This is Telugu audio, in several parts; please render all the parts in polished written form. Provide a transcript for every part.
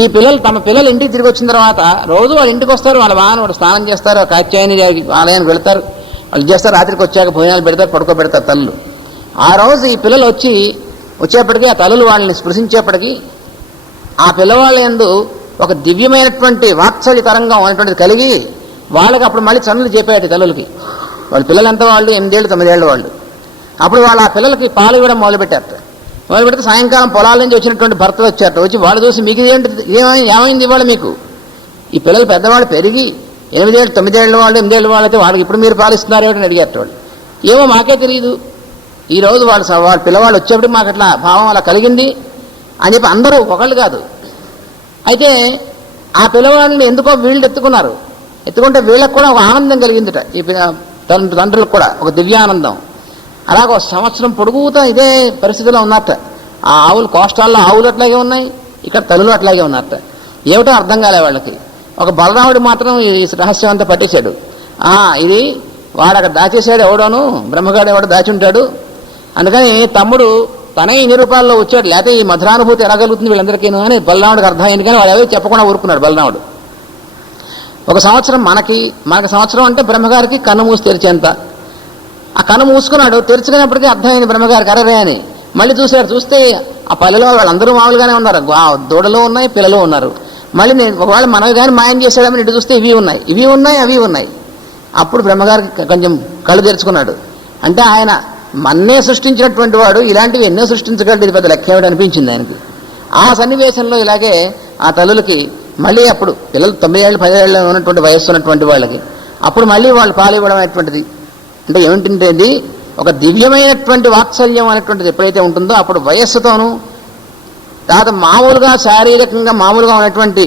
ఈ పిల్లలు తమ పిల్లలు ఇంటికి తిరిగి వచ్చిన తర్వాత రోజు వాళ్ళ ఇంటికి వస్తారు, వాళ్ళ వాడు స్నానం చేస్తారు, కాత్యాయని ఆలయానికి వెళతారు, వాళ్ళు చేస్తారు, రాత్రికి వచ్చాక భోజనాలు పెడతారు, పడుకోబెడతారు తల్లులు. ఆ రోజు ఈ పిల్లలు వచ్చేప్పటికీ ఆ తల్లులు వాళ్ళని స్పృశించేప్పటికీ ఆ పిల్లవాళ్ళ యందు ఒక దివ్యమైనటువంటి వాత్సల్య తరంగం అనేటువంటిది కలిగి వాళ్ళకి అప్పుడు మళ్ళీ చనులు చెప్పాడు తల్లులకి. వాళ్ళ పిల్లలు ఎంత వాళ్ళు 8 ఏళ్ళు 9 ఏళ్ళు వాళ్ళు. అప్పుడు వాళ్ళు ఆ పిల్లలకి పాలు ఇవ్వడం మొదలుపెడితే సాయంకాలం పొలాల నుంచి వచ్చినటువంటి భర్తలు వచ్చారట. వచ్చి వాళ్ళు చూసి మీకు ఇదేంటి, ఏమైంది ఇవాళ మీకు? ఈ పిల్లలు పెద్దవాళ్ళు పెరిగి 8 ఏళ్ళు 9 ఏళ్ళ వాళ్ళు 8 ఏళ్ళ వాళ్ళు అయితే వాళ్ళకి ఇప్పుడు మీరు పాలిస్తున్నారు ఏమిటని అడిగారు వాళ్ళు. ఏమో మాకే తెలియదు, ఈరోజు వాళ్ళ పిల్లవాళ్ళు వచ్చేప్పుడు మాకు అట్లా భావం అలా కలిగింది అని చెప్పి అందరూ ఒకళ్ళు కాదు. అయితే ఆ పిల్లవాళ్ళని ఎందుకో వీళ్ళు ఎత్తుకుంటే వీళ్ళకి కూడా ఒక ఆనందం కలిగిందిట. ఈ తండ్రులకు కూడా ఒక దివ్యానందం. అలాగ ఒక సంవత్సరం పొడుగుతా ఇదే పరిస్థితిలో ఉన్నట్ట. ఆ ఆవులు కోష్టాల్లో ఆవులు అట్లాగే ఉన్నాయి, ఇక్కడ తల్లులు అట్లాగే ఉన్నట్ట. ఏమిటో అర్థం కాలే వాళ్ళకి. ఒక బలరాముడు మాత్రం ఈ రహస్యం అంతా పట్టేశాడు. ఇది వాడు అక్కడ దాచేశాడు, ఎవడోను బ్రహ్మగాడు ఎవడో దాచి ఉంటాడు. అందుకని తమ్ముడు తనే ఇన్ని రూపాయల్లో వచ్చాడు, లేకపోతే ఈ మధురానుభూతి ఎలా కలుగుతుంది వీళ్ళందరికీను అని బలరాముడికి అర్థమైంది. కానీ వాడు ఎవరు చెప్పకుండా ఊరుకున్నాడు బలరాముడు. ఒక సంవత్సరం మనకి సంవత్సరం అంటే బ్రహ్మగారికి కన్ను మూసి తెరిచేంత. ఆ కన్ను మూసుకున్నాడు, తెరుచుకున్నప్పటికీ అర్థమైంది బ్రహ్మగారికి అరవే అని. మళ్ళీ చూస్తే ఆ పల్లెలో వాళ్ళందరూ మామూలుగానే ఉన్నారు, దూడలు ఉన్నాయి, పిల్లలు ఉన్నారు. మళ్ళీ ఒకవేళ మనవి కానీ మాయం చేశాడమని ఇటు చూస్తే ఇవి ఉన్నాయి అవి ఉన్నాయి. అప్పుడు బ్రహ్మగారికి కొంచెం కళ్ళు తెరుచుకున్నాడు. అంటే ఆయన మన్నే సృష్టించినటువంటి వాడు ఇలాంటివి ఎన్నో సృష్టించగలడు, ఇది పెద్ద లెక్క ఏమిటి అనిపించింది ఆయనకి. ఆ సన్నివేశంలో ఇలాగే ఆ తల్లులకి మళ్ళీ అప్పుడు పిల్లలు 9 ఏళ్ళు 10 ఏళ్ళు ఉన్నటువంటి వయస్సు ఉన్నటువంటి వాళ్ళకి అప్పుడు మళ్ళీ వాళ్ళు పాలు ఇవ్వడం అనేటువంటిది అంటే ఏమిటంటే ఒక దివ్యమైనటువంటి వాత్సల్యం అనేటువంటిది ఎప్పుడైతే ఉంటుందో అప్పుడు వయస్సుతోనూ తర్వాత మామూలుగా శారీరకంగా మామూలుగా ఉన్నటువంటి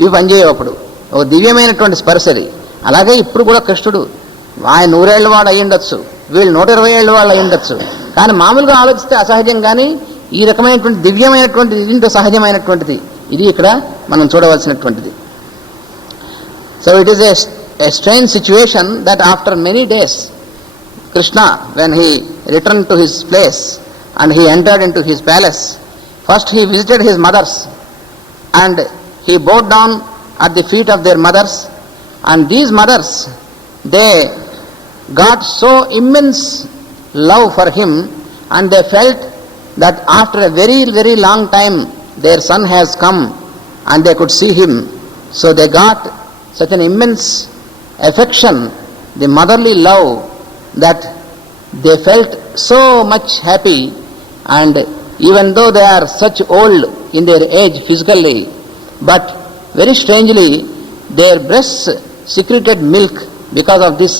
ఇవి పనిచేయవు. అప్పుడు ఒక దివ్యమైనటువంటి స్పర్శది. అలాగే ఇప్పుడు కూడా కృష్ణుడు ఆయన 100 ఏళ్ళ వాడు అయి ఉండొచ్చు, వీళ్ళు 120 ఏళ్ళ వాళ్ళు అయి ఉండొచ్చు. కానీ మామూలుగా ఆలోచిస్తే అసహజం. కానీ ఈ రకమైనటువంటి దివ్యమైనటువంటిది దీంతో సహజమైనటువంటిది ఇది ఇక్కడ మనం చూడవలసినటువంటిది. So it is a strange situation that after many days Krishna, when he returned to his place and he entered into his palace, first he visited his mothers and he bowed down at the feet of their mothers, and these mothers, they got so immense love for him and they felt that after a very very long time their son has come and they could see him. So they got such an immense affection, the motherly love, that they felt so much happy. And even though they are such old in their age physically, but very strangely their breasts secreted milk because of this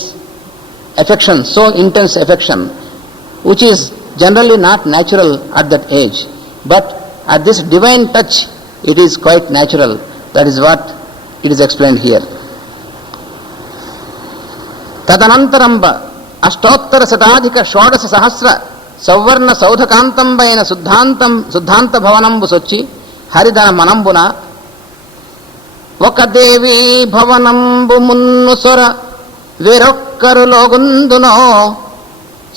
affection, so intense affection, which is generally not natural at that age, but at this divine touch it is quite natural. That is what it is explained here. తదనంతరంబ అష్టోత్తర శతాధిక షోడశ సహస్ర సౌవర్ణ సౌధకాంతంబైన శుద్ధాంత భవనంబు సొచ్చి హరిధన మనంబున ఒక దేవీ భవనంబు మున్ను సొర వేరొక్కరు లోగుందునో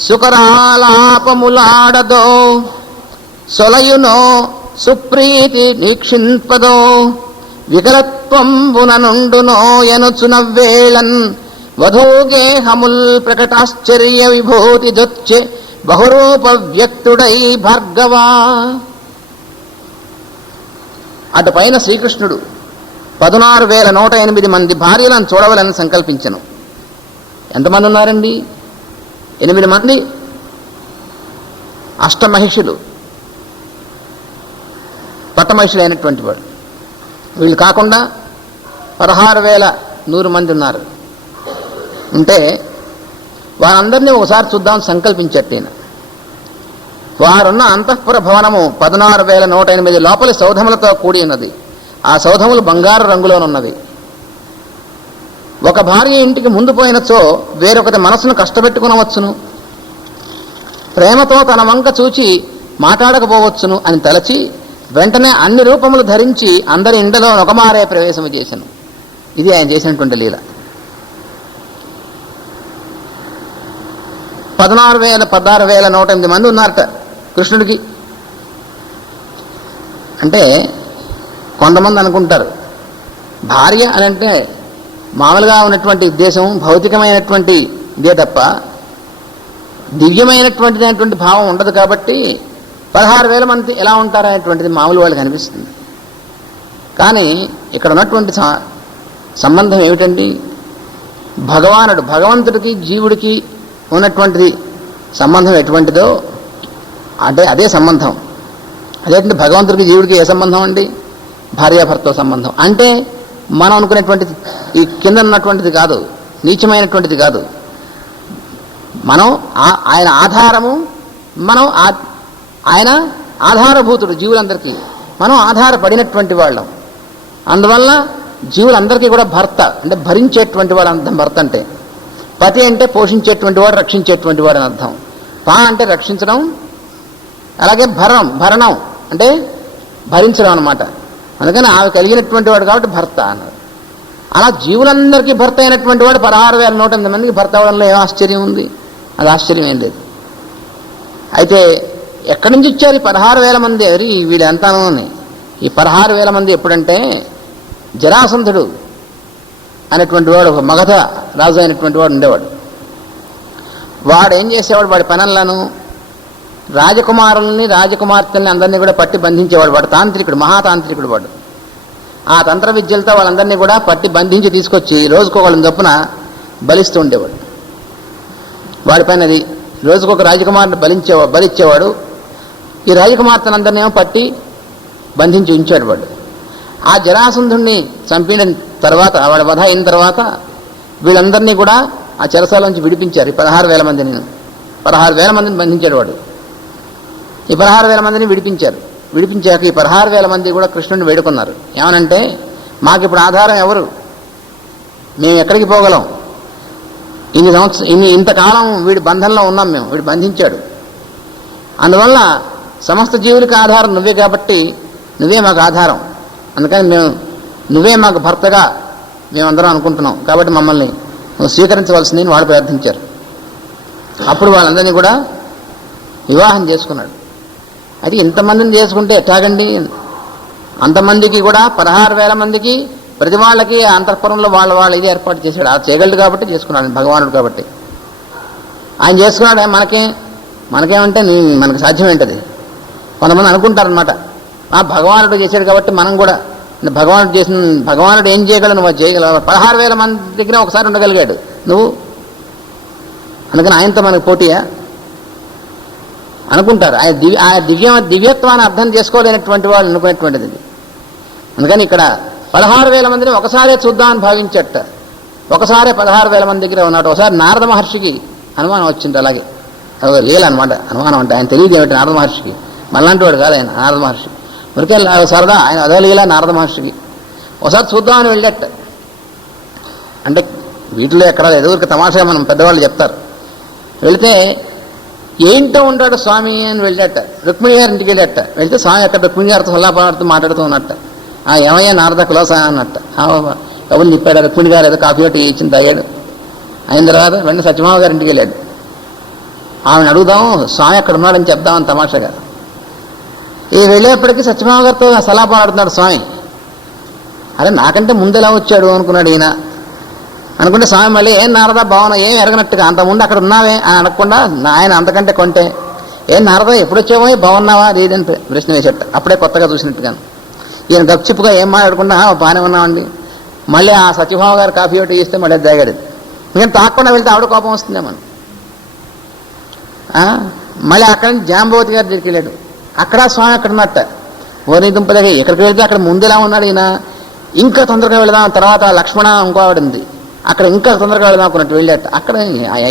సుకరాలాపములాడదో సొలయునో సుప్రీతి నీక్షింపదో వికలత్వంబున నుండునో ఎనుచునవ్వేళన్ వధూగేహముల్ ప్రకటాశ్చర్య విభూతి దొచ్చే బహురూప వ్యక్తుడై భార్గవా. అటు పైన శ్రీకృష్ణుడు 16,108 మంది భార్యలను చూడవలని సంకల్పించను. ఎంతమంది ఉన్నారండి? 8 మంది అష్టమహిషులు, పట్టమహిషులు అయినటువంటి వాడు. వీళ్ళు కాకుండా 16,100 మంది ఉన్నారు. ఉంటే వారందరినీ ఒకసారి చూద్దాం సంకల్పించట్టు. వారున్న అంతఃపుర భవనము 16,108 లోపలి సౌధములతో కూడి ఉన్నది. ఆ సౌధములు బంగారు రంగులోనున్నవి. ఒక భార్య ఇంటికి ముందు పోయినచో వేరొకటి మనసును కష్టపెట్టుకునవచ్చును, ప్రేమతో తన వంక చూచి మాట్లాడకపోవచ్చును అని తలచి వెంటనే అన్ని రూపములు ధరించి అందరి ఇండలో ఒకమారే ప్రవేశము చేశాను. ఇది ఆయన చేసినటువంటి లీల. 16,108 మంది ఉన్నారట కృష్ణుడికి. అంటే కొంతమంది అనుకుంటారు భార్య అని అంటే మామూలుగా ఉన్నటువంటి ఉద్దేశం భౌతికమైనటువంటి ఇదే తప్ప దివ్యమైనటువంటి భావం ఉండదు కాబట్టి 16,000 మంది ఎలా ఉంటారనేటువంటిది మామూలు వాళ్ళకి అనిపిస్తుంది. కానీ ఇక్కడ ఉన్నటువంటి సంబంధం ఏమిటండి? భగవంతుడికి జీవుడికి ఉన్నటువంటిది సంబంధం ఎటువంటిదో అంటే అదే సంబంధం. అదేంటి భగవంతుడికి జీవుడికి ఏ సంబంధం అండి? భార్యాభర్త సంబంధం. అంటే మనం అనుకునేటువంటిది ఈ కింద ఉన్నటువంటిది కాదు, నీచమైనటువంటిది కాదు. మనం ఆయన ఆధారము, మనం ఆయన ఆధారభూతుడు జీవులందరికీ, మనం ఆధారపడినటువంటి వాళ్ళం. అందువల్ల జీవులందరికీ కూడా భర్త అంటే భరించేటువంటి వాడు అర్థం. భర్త అంటే పతి అంటే పోషించేటువంటి వాడు, రక్షించేటువంటి వాడు అని అర్థం. పా అంటే రక్షించడం, అలాగే భరణం అంటే భరించడం అన్నమాట. అందుకని ఆమె కలిగినటువంటి వాడు కాబట్టి భర్త అన్నారు. అలా జీవులందరికీ భర్త అయినటువంటి వాడు 16,108 మందికి భర్త అవడంలో ఏం ఆశ్చర్యం ఉంది? అది ఆశ్చర్యం ఏం లేదు. అయితే ఎక్కడి నుంచి ఇచ్చారు ఈ 16,000 మంది? ఎవరి వీళ్ళంతాను అని. ఈ 16,000 మంది ఎప్పుడంటే జరాసంధుడు అనేటువంటి వాడు, ఒక మగధ రాజు అయినటువంటి వాడు ఉండేవాడు. వాడు ఏం చేసేవాడు? వాడి పనులను రాజకుమారుల్ని రాజకుమార్తెల్ని అందరినీ కూడా పట్టి బంధించేవాడు. వాడు తాంత్రికుడు, మహాతాంత్రికుడు వాడు. ఆ తంత్ర విద్యలతో వాళ్ళందరినీ కూడా పట్టి బంధించి తీసుకొచ్చి రోజుకోవాళ్ళని చొప్పున బలిస్తూ ఉండేవాడు. వాడి పైన అది రోజుకొక రాజకుమారుని బలిచ్చేవాడు. ఈ రాజకుమార్తెనందరినీ ఏమో పట్టి బంధించి ఉంచాడు వాడు. ఆ జరాసంధుణ్ణి చంపిన తర్వాత, వాడి వధ అయిన తర్వాత వీళ్ళందరినీ కూడా ఆ చెరసాల నుంచి విడిపించారు. ఈ 16,000 మందిని 16,000 మందిని బంధించాడు వాడు. ఈ 16,000 మందిని విడిపించాక ఈ 16,000 మంది కూడా కృష్ణుడిని వేడుకున్నారు. ఏమనంటే, మాకు ఇప్పుడు ఆధారం ఎవరు? మేము ఎక్కడికి పోగలం? ఇంతకాలం వీడి బంధంలో ఉన్నాం మేము, వీడు బంధించాడు. అందువల్ల సమస్త జీవులకి ఆధారం నువ్వే కాబట్టి నువ్వే మాకు ఆధారం. అందుకని నువ్వే మాకు భర్తగా మేమందరం అనుకుంటున్నాం కాబట్టి మమ్మల్ని నువ్వు స్వీకరించవలసిందని వాళ్ళు ప్రార్థించారు. అప్పుడు వాళ్ళందరినీ కూడా వివాహం చేసుకున్నాడు. అది ఇంతమందిని చేసుకుంటే ఎట్లాగండి? అంతమందికి కూడా 16,000 మందికి ప్రతి వాళ్ళకి అంతఃపురంలో వాళ్ళ ఇది ఏర్పాటు చేశాడు. ఆ చేయగలడు కాబట్టి చేసుకున్నాడు, భగవానుడు కాబట్టి ఆయన చేసుకున్నాడు. మనకేమంటే మనకు సాధ్యం ఏంటది? కొంతమంది అనుకుంటారనమాట, భగవానుడు చేశాడు కాబట్టి మనం కూడా భగవానుడు ఏం చేయగలవు? నువ్వు చేయగలవు. 16,000 మంది దగ్గర ఒకసారి ఉండగలిగాడు నువ్వు, అందుకని ఆయనతో మనకు పోటీయా అనుకుంటారు. ఆయన దివ్యత్వాన్ని అర్థం చేసుకోలేనటువంటి వాళ్ళు అనుకునేటువంటిది. అందుకని ఇక్కడ 16,000 మందిని ఒకసారే చూద్దామని భావించట. ఒకసారి 16,000 మంది దగ్గర ఉన్నాడు. ఒకసారి నారద మహర్షికి అనుమానం వచ్చింది. అలాగే అదో లీల అనమాట. అనుమానం అంటే ఆయన తెలియదు ఏమిటి నారద మహర్షికి. మళ్ళంటి వాడు కాదు ఆయన నారద మహర్షి. ఊరికే సరదా ఆయన అదో లీల నారద మహర్షికి. ఒకసారి చూద్దామని వెళ్ళట. అంటే వీటిలో ఎక్కడ లేదు, ఊరికి తమాషా మనం పెద్దవాళ్ళు చెప్తారు. వెళితే ఏంటో ఉంటాడు స్వామి అని వెళ్ళట. రుక్మిణి గారి ఇంటికి వెళ్ళట. వెళ్తే స్వామి అక్కడ రుక్మిణి గారితో సల్లాపాడుతూ మాట్లాడుతూ ఉన్నట్ట. ఏమయ్యా నారద కులాసా అన్నట్ట. కబుర్లు చెప్పాడు. రుక్మిణి గారు ఏదో కాఫీ ఒకటి ఇచ్చింది, తాగాడు. అయిన తర్వాత వెంటనే సత్యమావ గారి ఇంటికి వెళ్ళాడు. ఆమెను అడుగుదాం స్వామి అక్కడ ఉన్నాడని చెప్దామని తమాషాగా. వెళ్ళేప్పటికీ సత్యమావ గారితో సల్లాపాడుతున్నాడు స్వామి. అరే నాకంటే ముందు ఎలా వచ్చాడు అనుకున్నాడు ఈయన. అనుకుంటే స్వామి మళ్ళీ ఏం నారదా బాగున్నా, ఏం ఎరగనట్టుగా అంతకుముందు అక్కడ ఉన్నావే అని అనకుండా ఆయన అంతకంటే కొంటే ఏం నారదా ఎప్పుడొచ్చావో బాగున్నావా లేదంటే ప్రశ్న వేసేట. అప్పుడే కొత్తగా చూసినట్టుగా ఈయన గప్చిప్పుగా ఏం మాట్లాడకుండా బాగానే ఉన్నామండి. మళ్ళీ ఆ సత్యభామ గారు కాఫీ ఒకటి ఇస్తే మళ్ళీ తాగాడు. నేను తాకుండా వెళ్తే ఆవిడ కోపం వస్తుందేమని మళ్ళీ అక్కడి నుంచి జాంబవతి గారి దగ్గరికి వెళ్ళాడు. అక్కడ స్వామి అక్కడ ఉన్నట్ట. ఓని దుంపదగా ఎక్కడికి వెళ్తే అక్కడ ముందు ఎలా ఉన్నాడు ఈయన. ఇంకా తొందరగా వెళదాం. తర్వాత లక్ష్మణ ఇంకో ఆవిడ ఉంది, అక్కడ ఇంకా తొందరగా వెళదాం అనుకున్నట్టు వెళ్ళాట. అక్కడ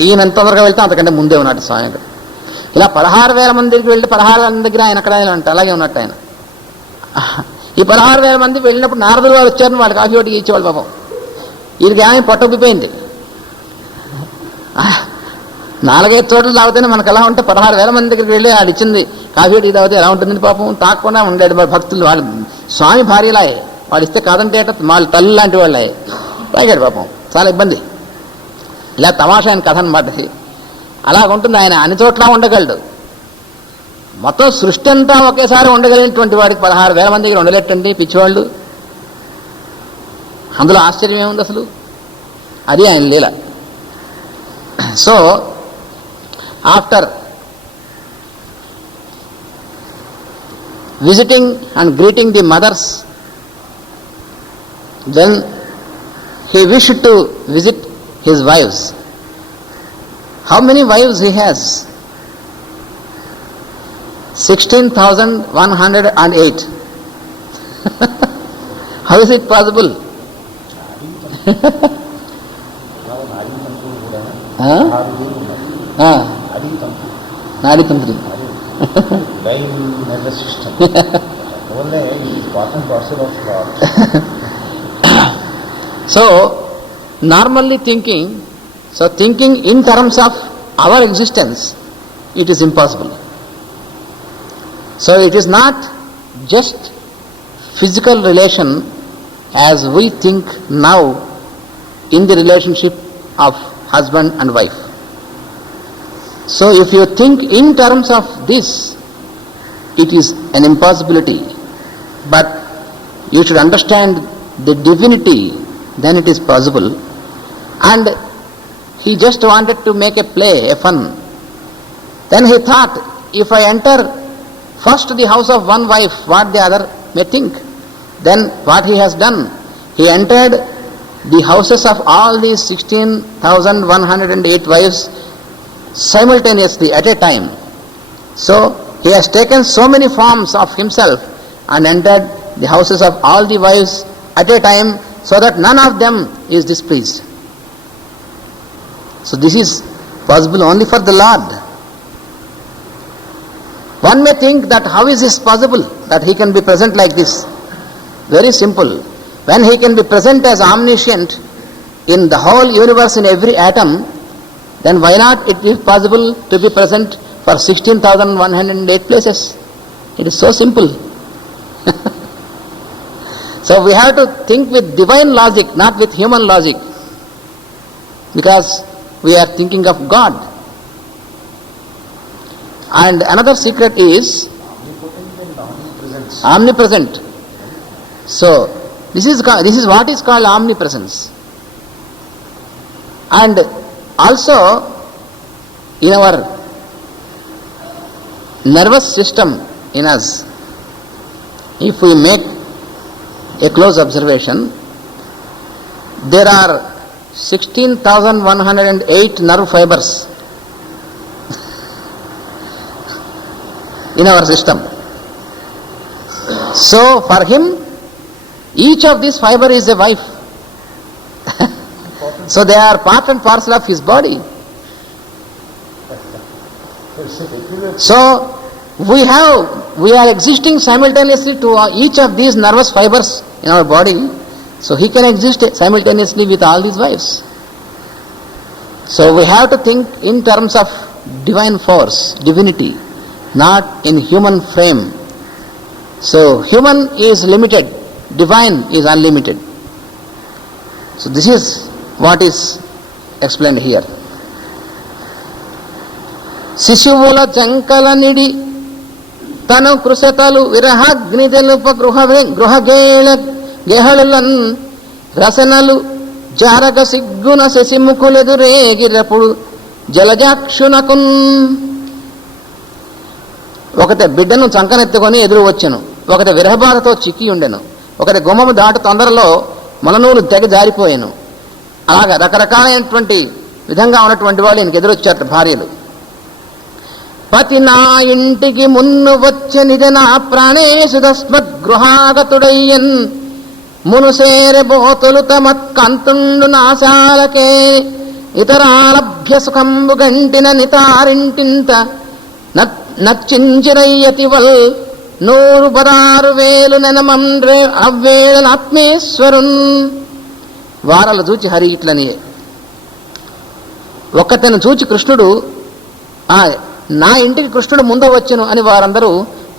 ఈయన ఎంత తొందరగా వెళ్తే అంతకంటే ముందే ఉన్నాడు స్వామి అక్కడ. ఇలా 16,000 మంది దగ్గరికి వెళ్ళి 16,000 మంది దగ్గర ఆయన అక్కడ అంటే అలాగే ఉన్నట్టు ఆయన. ఈ 16,000 మంది వెళ్ళినప్పుడు నారదులు వారు వచ్చారని వాళ్ళు కాఫీ ఒకటి ఇచ్చేవాళ్ళు పాపం. వీరికి ఏమైనా పొట్టొప్పిపోయింది. 4-5 చోట్ల తాగితేనే మనకు ఎలా ఉంటే 16,000 మంది దగ్గరికి వెళ్ళి ఆడు ఇచ్చింది కాఫీ ఒకటి తాగితే ఎలా ఉంటుందని పాపం తాకుండా ఉండేది. భక్తులు వాళ్ళు స్వామి భార్యలాయే, వాడు ఇస్తే కాదంటే వాళ్ళ తల్లి లాంటి వాళ్ళే తాగాడు పాపం. చాలా ఇబ్బంది. ఇలా తమాషా ఆయన కథ అనమాట. అలాగుంటుంది ఆయన. అన్ని చోట్ల ఉండగలడు. మొత్తం సృష్టి అంతా ఒకేసారి ఉండగలిగినటువంటి వాడికి 16,000 మంది దగ్గర ఉండలేటండి పిచ్చివాళ్ళు. అందులో ఆశ్చర్యం ఏముంది అసలు? అది ఆయన లీల. So after visiting and greeting the mothers, then he wished to visit his wives. How many wives he has? 16,108. How is it possible? Nadi Tantri. Nervous system. Only important parcel of God. So, normally thinking in terms of our existence, it is impossible. So, it is not just physical relation as we think now in the relationship of husband and wife. So, if you think in terms of this, it is an impossibility. But you should understand the divinity, then it is possible. And he just wanted to make a play, a fun. Then he thought, if I enter first the house of one wife, what the other may think. Then what he has done, he entered the houses of all these 16,108 wives simultaneously at a time. So he has taken so many forms of himself and entered the houses of all the wives at a time, so that none of them is displeased. So this is possible only for the Lord. One may think that how is this possible, that he can be present like this? Very simple. When he can be present as omniscient in the whole universe, in every atom, then why not it is possible to be present for 16,108 places? It is so simple. So we have to think with divine logic, not with human logic, because we are thinking of God. And another secret is omnipresent. So this is what is called omnipresence. And also in our nervous system in us, if we make a close observation, there are 16,108 nerve fibers in our system. So for him, each of these fiber is a wife. So they are part and parcel of his body. So we are existing simultaneously to each of these nervous fibers in our body. So he can exist simultaneously with all these wives. So we have to think in terms of divine force, divinity, not in human frame. So human is limited, divine is unlimited. So this is what is explained here. శిశువుల చంకలనిడి తను కృషతలు విరహాగ్ని తెలుప గృహగేహళులన్ రసనలు జారక సిగ్గున శశిముఖులెదురేగిరపుడు జలజాక్షునకున్. ఒకటి బిడ్డను చంకనెత్తుకొని ఎదురు వచ్చెను, ఒకటి విరహబాధతో చిక్కి ఉండెను, ఒకటి గుమ్మము దాటు తొందరలో మొలనూలు తెగ జారిపోయాను. అలాగా రకరకాలైనటువంటి విధంగా ఉన్నటువంటి వాళ్ళు ఈయనకి ఎదురొచ్చారు భార్యలు. పతి నా ఇంటికి మున్ను వచ్చెనిద నా ప్రాణేశు తస్మద్గృహాగతుడయ్యన్ మునుసేరె బోతులు తమత్కంతుండు నాశాలకే ఇతరాలభ్య సుఖంబు గంటిన నితారింటింత నచ్చించిరయ్యతివల్ 116,000 నెనమండ్రే అవ్వేళనాత్మేశ్వరున్. వారలు చూచి హరి ఇట్లనియే, ఒక్కతను చూచి కృష్ణుడు నా ఇంటికి కృష్ణుడు ముందు వచ్చును అని వారందరూ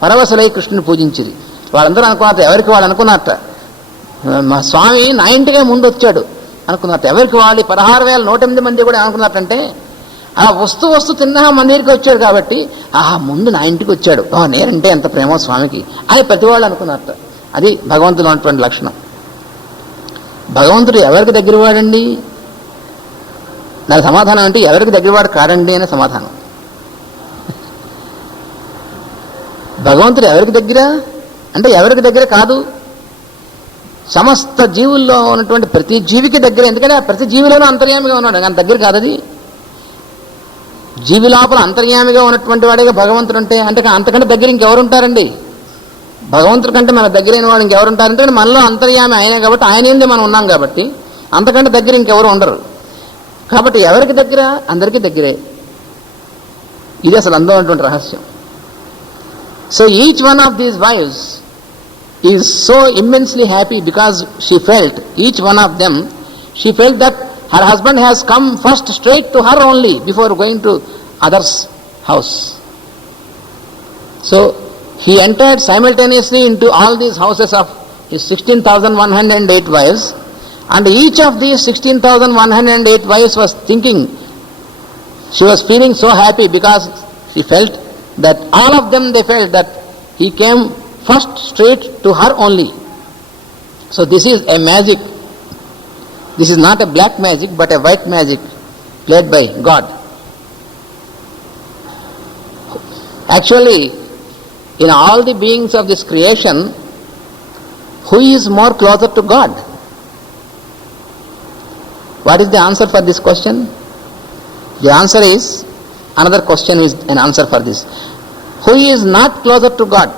పరవశులై కృష్ణుని పూజించిరి. వాళ్ళందరూ అనుకున్నట్ట, ఎవరికి వాళ్ళు అనుకున్నట్ట, మా స్వామి నా ఇంటికే ముందు వచ్చాడు అనుకున్నట్ట. ఎవరికి వాళ్ళు 16,108 మంది కూడా అనుకున్నట్టంటే ఆ వస్తూ తిన్నా మన దగ్గరికి వచ్చాడు కాబట్టి ముందు నా ఇంటికి వచ్చాడు, నేనంటే ఎంత ప్రేమో స్వామికి అని ప్రతి వాళ్ళు అనుకున్నారట. అది భగవంతుడు ఉన్నటువంటి లక్షణం. భగవంతుడు ఎవరికి దగ్గర వాడండి? దాని సమాధానం అంటే ఎవరికి దగ్గరవాడు కాడండి అనే సమాధానం. భగవంతుడు ఎవరికి దగ్గర అంటే ఎవరికి దగ్గర కాదు, సమస్త జీవుల్లో ఉన్నటువంటి ప్రతి జీవికి దగ్గర. ఎందుకంటే ప్రతి జీవిలోనూ అంతర్యామిగా ఉన్నాడు, కానీ దగ్గర కాదు అది. జీవి లోపల అంతర్యామిగా ఉన్నటువంటి వాడిగా భగవంతుడు అంటే అంతకంటే దగ్గర ఇంకెవరుంటారండి? భగవంతుడి కంటే మన దగ్గరైన వాడు ఇంకెవరుంటారంటే మనలో అంతర్యామి ఆయనే కాబట్టి ఆయన ఏందే మనం ఉన్నాం కాబట్టి అంతకంటే దగ్గర ఇంకెవరు ఉండరు. కాబట్టి ఎవరికి దగ్గర? అందరికీ దగ్గరే. ఇది అసలు అందులో ఉన్నటువంటి రహస్యం. So each one of these wives is so immensely happy because she felt, each one of them she felt that her husband has come first straight to her only before going to others' house. So he entered simultaneously into all these houses of his 16,108 wives, and each of these 16,108 wives was thinking, she was feeling so happy because she felt that all of them, they felt that he came first straight to her only. So this is a magic. This is not a black magic but a white magic played by God. Actually, in all the beings of this creation, who is more closer to God? What is the answer for this question? The answer is, another question is an answer for this. Who is not closer to God?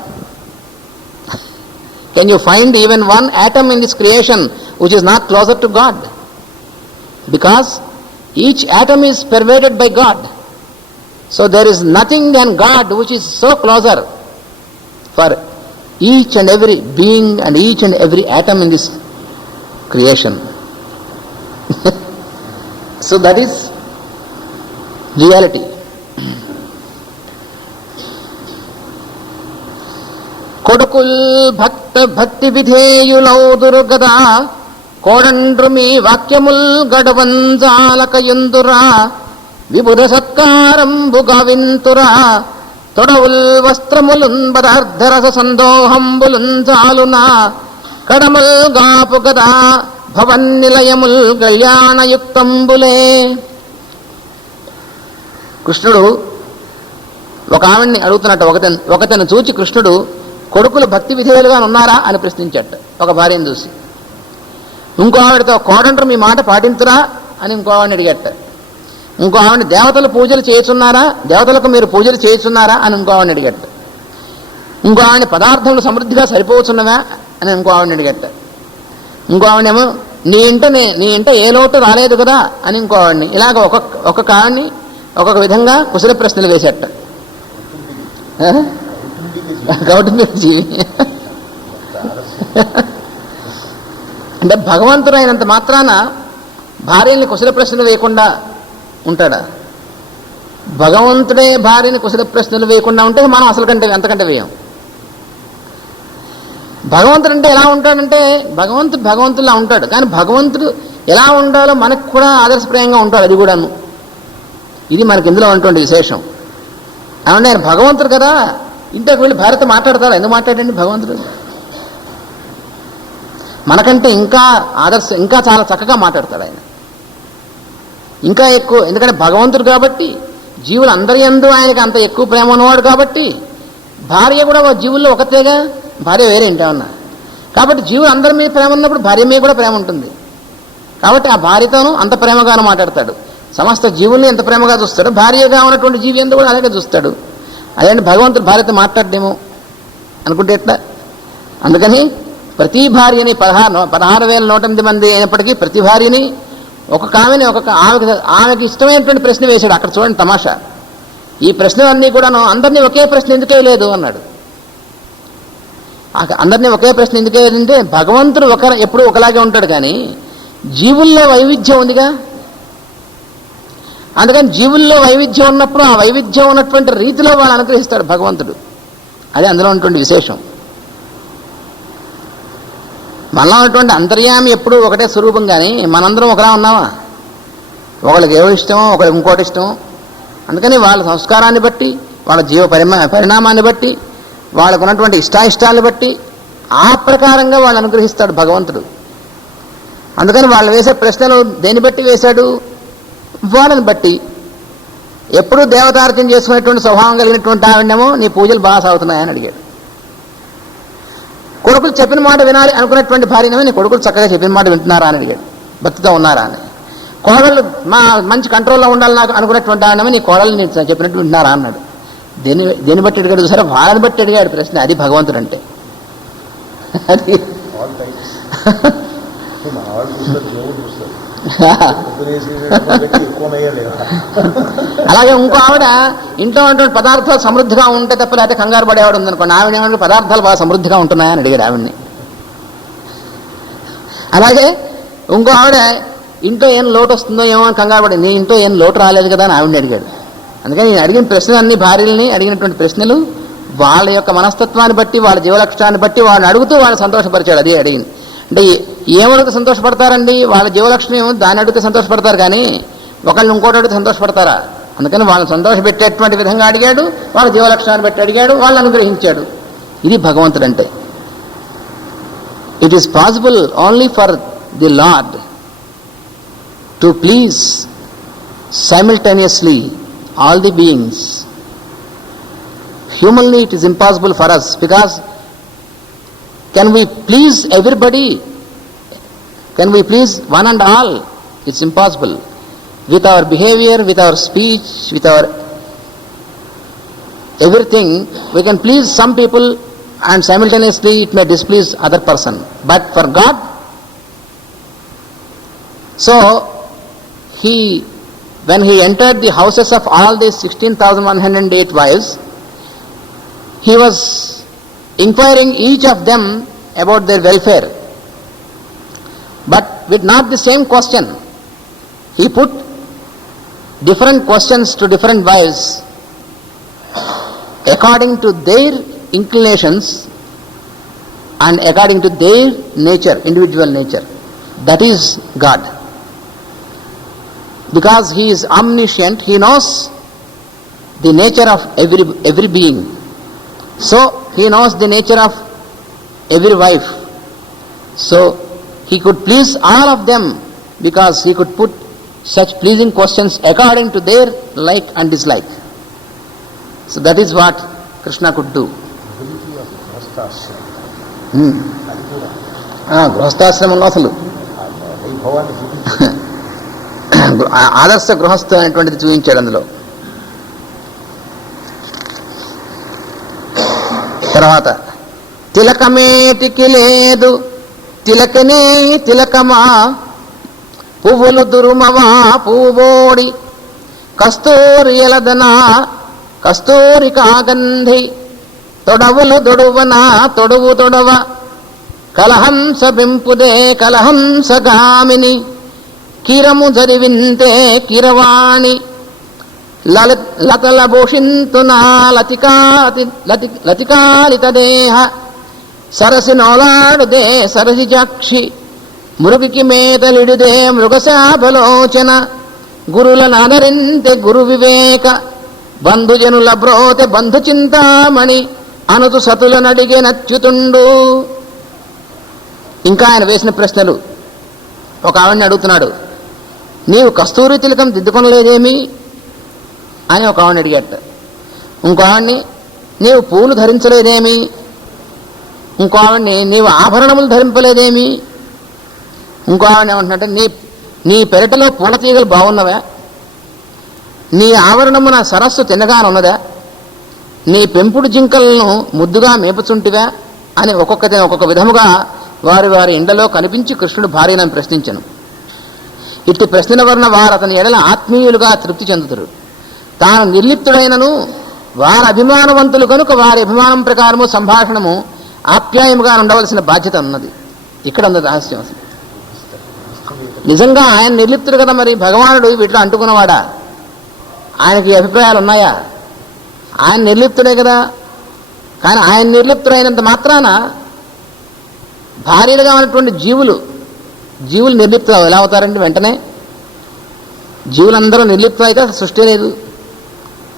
Can you find even one atom in this creation which is not closer to God? Because each atom is pervaded by God. So there is nothing than God which is so closer for each and every being and each and every atom in this creation. So that is reality. కొడుకుల్ భక్తి విధేయులౌదురు గదా, కోడండ్రు మీ వాక్యముల్ గడవంజాలకయుందురా, విబుధ సత్కారంబు గావింతురా, తొడవుల్ వస్త్రములున్ పదార్థరస సందోహంబులున్ చాలునా, కడముల్ గాపు గదా భవన్నిలయముల్ కళ్యాణయుక్తంబులే. కృష్ణుడు ఒక ఆవిడ్ని అడుగుతున్నట్టు, ఒకతను చూచి కృష్ణుడు కొడుకులు భక్తి విధేయులుగా ఉన్నారా అని ప్రశ్నించట ఒక భార్యను చూసి. ఇంకో ఆవిడతో కోడండ్రు మీ మాట పాటించురా అని ఇంకో ఆవిడని అడిగట. ఇంకో ఆవిడని దేవతలు పూజలు చేస్తున్నారా, దేవతలకు మీరు పూజలు చేస్తున్నారా అని ఇంకో ఆవిడని అడిగట. ఇంకో ఆవిడని పదార్థములు సమృద్ధిగా సరిపోతున్నవా అని ఇంకో ఆవిడని అడిగట. ఇంకో ఆవిడేమో నీ ఇంట ఏ లోటు రాలేదు కదా అని ఇంకో ఆవిడని. ఇలాగ ఒక్కొక్క ఆవిడని ఒక్కొక్క విధంగా కుశల ప్రశ్నలు వేసేట. కౌటుంబిక జీవి అంటే భగవంతుడు అయినంత మాత్రాన భార్యని కుశల ప్రశ్నలు వేయకుండా ఉంటాడా? భగవంతుడే భార్యని కుశల ప్రశ్నలు వేయకుండా ఉంటే మనం అసలు కంటే ఎంతకంటే వేయం. భగవంతుడు అంటే ఎలా ఉంటాడంటే భగవంతుడిలా ఉంటాడు, కానీ భగవంతుడు ఎలా ఉండాలో మనకు కూడా ఆదర్శప్రాయంగా ఉంటాడు. అది కూడాను ఇది మనకి ఇందులో ఉన్నటువంటి విశేషం. ఏమంటే ఆయన భగవంతుడు కదా, ఇంట్లోకి వెళ్ళి భార్యతో మాట్లాడతారా? ఎందుకు మాట్లాడండి? భగవంతుడు మనకంటే ఇంకా చాలా చక్కగా మాట్లాడతాడు ఆయన, ఇంకా ఎక్కువ. ఎందుకంటే భగవంతుడు కాబట్టి, జీవులు అందరి యందు ఆయనకి అంత ఎక్కువ ప్రేమ ఉన్నవాడు కాబట్టి, భార్య కూడా జీవుల్లో ఒకతేగా, భార్య వేరే ఇంటేమన్నా. కాబట్టి జీవులు అందరి మీద ప్రేమ ఉన్నప్పుడు భార్య మీద కూడా ప్రేమ ఉంటుంది. కాబట్టి ఆ భార్యతోనూ అంత ప్రేమగానే మాట్లాడతాడు. సమస్త జీవుల్ని ఎంత ప్రేమగా చూస్తాడు, భార్యగా ఉన్నటువంటి జీవి ఎందు కూడా అలాగే చూస్తాడు. అదేంటి భగవంతుడు భార్యతో మాట్లాడేమో అనుకుంటే ఎట్లా? అందుకని ప్రతి భార్యని 16,108 మంది అయినప్పటికీ ప్రతి భార్యని ఒక్కొక్క ఆమెకి ఇష్టమైనటువంటి ప్రశ్న వేశాడు. అక్కడ చూడండి తమాషా. ఈ ప్రశ్నలన్నీ కూడాను అందరినీ ఒకే ప్రశ్న ఎందుకే లేదు అన్నాడు. అందరినీ ఒకే ప్రశ్న ఎందుకే లేదంటే భగవంతుడు ఎప్పుడూ ఒకలాగే ఉంటాడు, కానీ జీవుల్లో వైవిధ్యం ఉందిగా. అందుకని జీవుల్లో వైవిధ్యం ఉన్నప్పుడు ఆ వైవిధ్యం ఉన్నటువంటి రీతిలో వాళ్ళు అనుగ్రహిస్తాడు భగవంతుడు. అదే అందులో ఉన్నటువంటి విశేషం. మనలో ఉన్నటువంటి అంతర్యామి ఎప్పుడూ ఒకటే స్వరూపం, కానీ మనందరం ఒకలా ఉన్నామా? ఒకళ్ళకి ఏవో ఇష్టమో, ఒకళ్ళకి ఇంకోటి ఇష్టమో. అందుకని వాళ్ళ సంస్కారాన్ని బట్టి, వాళ్ళ జీవ పరిణామాన్ని బట్టి, వాళ్ళకు ఉన్నటువంటి ఇష్టాయిష్టాలను బట్టి ఆ ప్రకారంగా వాళ్ళు అనుగ్రహిస్తాడు భగవంతుడు. అందుకని వాళ్ళు వేసే ప్రశ్నలు దేన్ని బట్టి వేశాడు? వాళ్ళని బట్టి. ఎప్పుడూ దేవతార్చన చేసుకునేటువంటి స్వభావం కలిగినటువంటి ఆవిడేమో నీ పూజలు బాగా సాగుతున్నాయని అడిగాడు. కొడుకులు చెప్పిన మాట వినాలి అనుకున్నటువంటి భార్యనేమో నీ కొడుకులు చక్కగా చెప్పిన మాట వింటున్నారా అని అడిగాడు, భక్తితో ఉన్నారా అని. కోడళ్ళు మంచి కంట్రోల్లో ఉండాలి నాకు అనుకున్నటువంటి ఆవిడేమో నీ కోడలు నీ చెప్పినట్టు వింటున్నారా అన్నాడు. దేన్ని బట్టి అడిగాడు? సరే, వాళ్ళని బట్టి అడిగాడు ప్రశ్న. అది భగవంతుడు అంటే. అది అలాగే ఇంకో ఆవిడ ఇంట్లో ఉన్నటువంటి పదార్థాలు సమృద్ధిగా ఉంటే తప్ప లేకపోతే కంగారు పడేవాడు ఉందనుకోండి. ఆవిడ ఏమంటే పదార్థాలు బాగా సమృద్ధిగా ఉంటున్నాయని అడిగాడు ఆవిడ్ని. అలాగే ఇంకో ఆవిడ ఇంట్లో ఏం లోటు వస్తుందో ఏమో అని కంగారు పడి, నీ ఇంట్లో ఏం లోటు రాలేదు కదా అని ఆవిడని అడిగాడు. అందుకని నేను అడిగిన ప్రశ్నలు అన్ని భార్యల్ని అడిగినటువంటి ప్రశ్నలు వాళ్ళ యొక్క మనస్తత్వాన్ని బట్టి, వాళ్ళ జీవలక్షణాన్ని బట్టి వాళ్ళని అడుగుతూ వాళ్ళని సంతోషపరిచాడు. అదే అడిగింది. అంటే ఏమడిగితే సంతోషపడతారండి? వాళ్ళ జీవలక్షణం ఏమో దాన్ని అడిగితే సంతోషపడతారు, కానీ ఒకళ్ళు ఇంకోటి అడిగితే సంతోషపడతారా? అందుకని వాళ్ళని సంతోషపెట్టేటువంటి విధంగా అడిగాడు, వాళ్ళ జీవలక్షణాన్ని బట్టి అడిగాడు, వాళ్ళని అనుగ్రహించాడు. ఇది భగవంతుడు అంటే. It is possible only for the lord to please simultaneously all the beings. Humanly it is impossible for us, because can we please everybody? Can we please one and all? It's impossible. With our behavior, with our speech, with our everything, we can please some people and simultaneously it may displease other person. But for God, so when he entered the houses of all these 16,108 wives, he was inquiring each of them about their welfare, but with not the same question. He put different questions to different wives according to their inclinations and according to their nature, individual nature. That is God. Because he is omniscient, he knows the nature of every being. So he knows the nature of every wife. So he could please all of them because he could put such pleasing questions according to their like and dislike. So that is what Krishna could do. గృహస్థాశ్రమంలో అసలు ఆదర్శ గృహస్థు అనేటువంటిది చూపించాడు అందులో. తర్వాత తిలకమేటికి లేదు తిలకనే తిలకమా, పువ్వులు దురుమవా పువ్వోడి, కస్తూరి ఎలదనా కస్తూరి కాగంధి, తొడవులు దొడువనా తొడువు తొడవ, కలహంస బింపుదే కలహంస గామిని, కిరము జరివింతే కిరవాణి, లతల భూషింతునా లతికాలిత దేహ, సరసి నోలాడుదే సరసి జాక్షి, మృగికి మేతలిడుదే మృగశాపలోచన, గురుల నాదరింతే గురు వివేక, బంధుజనుల బ్రోతె బంధు చింతామణి, అనుతు సతుల నడిగే నచ్చుతుండు. ఇంకా ఆయన వేసిన ప్రశ్నలు. ఒక ఆవిడని అడుగుతున్నాడు, నీవు కస్తూరి తిలకం దిద్దుకొనలేదేమి అని ఒక ఆవిడని అడిగాట. ఇంకో ఆవిడ్ని నీవు పూలు ధరించలేదేమి, ఇంకో ఆవిడ్ని నీవు ఆభరణములు ధరింపలేదేమి, ఇంకో ఆవిడని ఏమంటున్నట్టే నీ పెరటలో పూల తీగలు బాగున్నవా, నీ ఆవరణమున సరస్సు తిన్నగానున్నదా, నీ పెంపుడు జింకలను ముద్దుగా మేపుచుంటివా అని ఒక్కొక్క విధముగా వారి వారి ఇండ్లలో కనిపించి కృష్ణుడు భార్యను ప్రశ్నించను. ఇట్టి ప్రశ్నల వలన వారు అతని ఎడల ఆత్మీయులుగా తృప్తి చెందుతారు. తాను నిర్లిప్తుడైనను వారి అభిమానవంతులు కనుక వారి అభిమానం ప్రకారము సంభాషణము ఆప్యాయముగా ఉండవలసిన బాధ్యత ఉన్నది. ఇక్కడ ఉంది రహస్యం. నిజంగా ఆయన నిర్లిప్తుడు కదా, మరి భగవానుడు వీటిలో అంటుకున్నవాడా? ఆయనకి అభిప్రాయాలు ఉన్నాయా? ఆయన నిర్లిప్తుడే కదా. కానీ ఆయన నిర్లిప్తుడైనంత మాత్రాన భార్యలుగా ఉన్నటువంటి జీవులు నిర్లిప్తులు ఎలా అవుతారండి? వెంటనే జీవులందరూ నిర్లిప్తులు అయితే సృష్టి లేదు.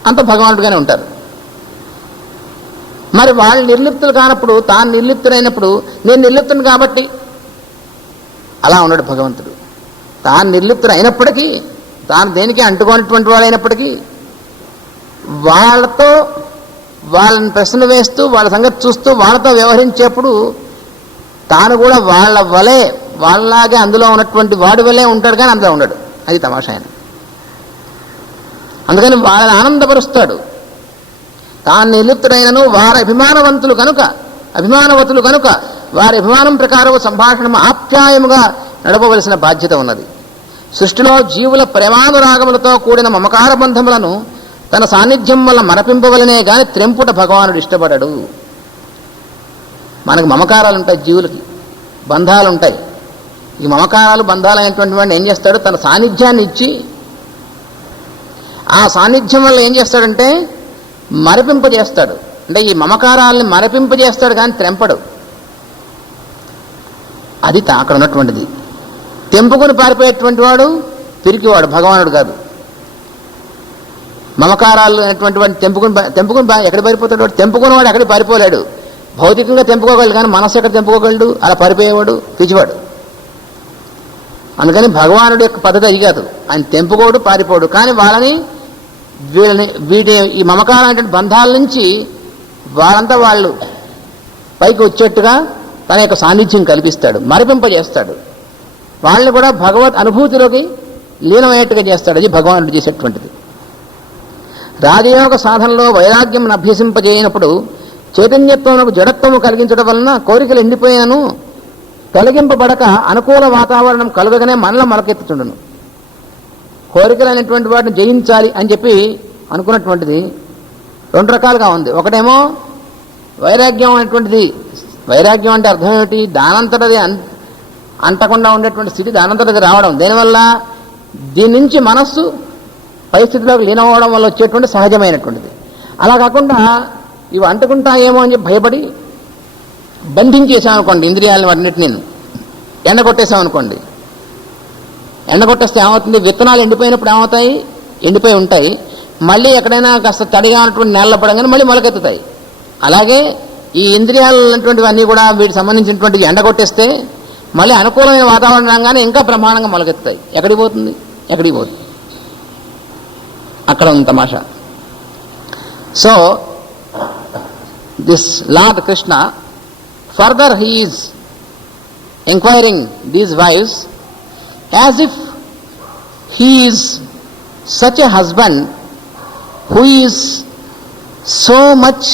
అంత భగవానుడిగానే ఉంటారు. మరి వాళ్ళు నిర్లిప్తులు కానప్పుడు, తాను నిర్లిప్తుడైనప్పుడు నేను నిర్లిప్తుని కాబట్టి అలా ఉన్నాడు భగవంతుడు. తాను నిర్లిప్తుడు అయినప్పటికీ, తాను దేనికి అంటుకోనటువంటి వాడైనప్పటికీ వాళ్ళతో వాళ్ళని ప్రశ్న వేస్తూ వాళ్ళ సంగతి చూస్తూ వాళ్ళతో వ్యవహరించేప్పుడు తాను కూడా వాళ్ళ వలే, వాళ్ళలాగే అందులో ఉన్నటువంటి వాడి వలే ఉంటాడు, కానీ అందులో ఉండడు. అది తమాషా ఆయన. అందుకని వాళ్ళని ఆనందపరుస్తాడు. తాను నిర్లిప్తుడైనను వారి అభిమానవతులు కనుక వారి అభిమానం ప్రకారం సంభాషణ ఆప్యాయముగా నడపవలసిన బాధ్యత ఉన్నది. సృష్టిలో జీవుల ప్రేమానురాగములతో కూడిన మమకార బంధములను తన సాన్నిధ్యం వల్ల మరపింపవలనే గాని త్రెంపుట భగవానుడు ఇష్టపడడు. మనకు మమకారాలు ఉంటాయి, జీవులకి బంధాలు ఉంటాయి. ఈ మమకారాలు బంధాలు అయినటువంటి వాడిని ఏం చేస్తాడు, తన సాన్నిధ్యాన్ని ఇచ్చి ఆ సాన్నిధ్యం వల్ల ఏం చేస్తాడంటే మరపింపజేస్తాడు. అంటే ఈ మమకారాలని మరపింపజేస్తాడు కానీ త్రెంపడు. అది అక్కడ ఉన్నటువంటిది. తెంపుకొని పారిపోయేటువంటి వాడు పిరికివాడు, భగవానుడు కాదు. మమకారాలు అనేటువంటి వాడిని తెంపుకొని ఎక్కడ పారిపోతాడు వాడు? తెంపుకునేవాడు ఎక్కడికి పారిపోలేడు. భౌతికంగా తెంపుకోగలడు కానీ మనసు ఎక్కడ తెంపుకోగలడు? అలా పారిపోయేవాడు పిచ్చివాడు. అందుకని భగవానుడి యొక్క పద్ధతి అది కాదు. ఆయన తెంపుకోడు, పారిపోడు. కానీ వాళ్ళని వీటి ఈ మమకారం బంధాల నుంచి వాళ్ళంతా వాళ్ళు పైకి వచ్చేట్టుగా తన యొక్క సాన్నిధ్యం కల్పిస్తాడు, మరిపింపజేస్తాడు. వాళ్ళని కూడా భగవత్ అనుభూతిలోకి లీనమయ్యేట్టుగా చేస్తాడు. అది భగవానుడు చేసేటువంటిది. రాజయోగ సాధనలో వైరాగ్యం అభ్యసింపజేయనప్పుడు చైతన్యత్వమునకు జడత్వము కలిగించడం వలన కోరికలు ఎండిపోయినను తొలగింపబడక అనుకూల వాతావరణం కలుగగానే మనలో మొలకెత్తుతుండను. కోరికలు అనేటువంటి వాటిని జయించాలి అని చెప్పి అనుకున్నటువంటిది రెండు రకాలుగా ఉంది. ఒకటేమో వైరాగ్యం అనేటువంటిది. వైరాగ్యం అంటే అర్థం ఏమిటి? దానంతటది అంటకుండా ఉండేటువంటి స్థితి దానంతటది రావడం. దేనివల్ల? దీని నుంచి మనస్సు పరిస్థితిలోకి లీనమవడం వల్ల వచ్చేటువంటి సహజమైనటువంటిది. అలా కాకుండా ఇవి అంటుకుంటాయేమో అని చెప్పి భయపడి బంధించేసామనుకోండి, ఇంద్రియాలను వాటిన్నిటిని ఎండగొట్టేసామనుకోండి. ఎండగొట్టేస్తే ఏమవుతుంది? విత్తనాలు ఎండిపోయినప్పుడు ఏమవుతాయి? ఎండిపోయి ఉంటాయి. మళ్ళీ ఎక్కడైనా కాస్త తడిగా ఉన్నటువంటి నేలలో పడంగానే మళ్ళీ మొలకెత్తుతాయి. అలాగే ఈ ఇంద్రియాలు ఉన్నటువంటివి అన్నీ కూడా వీటికి సంబంధించినటువంటి ఎండగొట్టేస్తే మళ్ళీ అనుకూలమైన వాతావరణం రాగానే ఇంకా బ్రహ్మాండంగా మొలకెత్తుతాయి. ఎక్కడికి పోతుంది? అక్కడ ఉంది తమాషా. So this lord Krishna further he is enquiring these wives as if he is such a husband who is so much